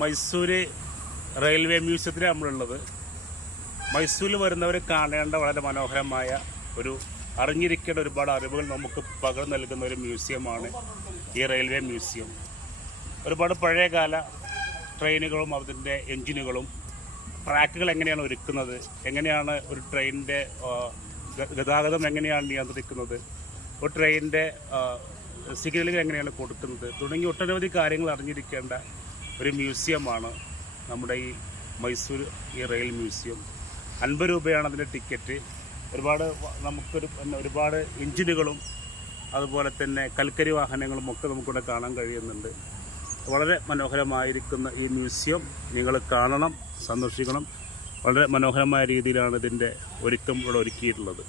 Mysore railway മ്യൂസിയത്തിലാണ് നമ്മളുള്ളത്. മൈസൂരിൽ വരുന്നവർ കാണേണ്ട വളരെ മനോഹരമായ ഒരു അറിഞ്ഞിരിക്കേണ്ട ഒരുപാട് അറിവുകൾ നമുക്ക് പകർന്നു നൽകുന്ന ഒരു മ്യൂസിയമാണ് ഈ റെയിൽവേ മ്യൂസിയം. ഒരുപാട് പഴയകാല ട്രെയിനുകളും അതിൻ്റെ എൻജിനുകളും ട്രാക്കുകൾ എങ്ങനെയാണ് ഒരുക്കുന്നത്, എങ്ങനെയാണ് ഒരു ട്രെയിനിൻ്റെ ഗതാഗതം എങ്ങനെയാണ് നിയന്ത്രിക്കുന്നത്, ഒരു ട്രെയിനിൻ്റെ സിഗ്നലുകൾ എങ്ങനെയാണ് കൊടുക്കുന്നത് തുടങ്ങി ഒട്ടനവധി കാര്യങ്ങൾ അറിഞ്ഞിരിക്കേണ്ട ഒരു മ്യൂസിയമാണ് നമ്മുടെ ഈ മൈസൂർ ഈ റെയിൽ മ്യൂസിയം. 50 രൂപയാണ് അതിൻ്റെ ടിക്കറ്റ്. ഒരുപാട് എഞ്ചിനുകളും അതുപോലെ തന്നെ കൽക്കരി വാഹനങ്ങളും ഒക്കെ നമുക്കിവിടെ കാണാൻ കഴിയുന്നുണ്ട്. വളരെ മനോഹരമായിരിക്കുന്ന ഈ മ്യൂസിയം നിങ്ങൾ കാണണം, സന്ദർശിക്കണം. വളരെ മനോഹരമായ രീതിയിലാണ് ഇതിൻ്റെ ഒരുക്കം ഇവിടെ ഒരുക്കിയിട്ടുള്ളത്.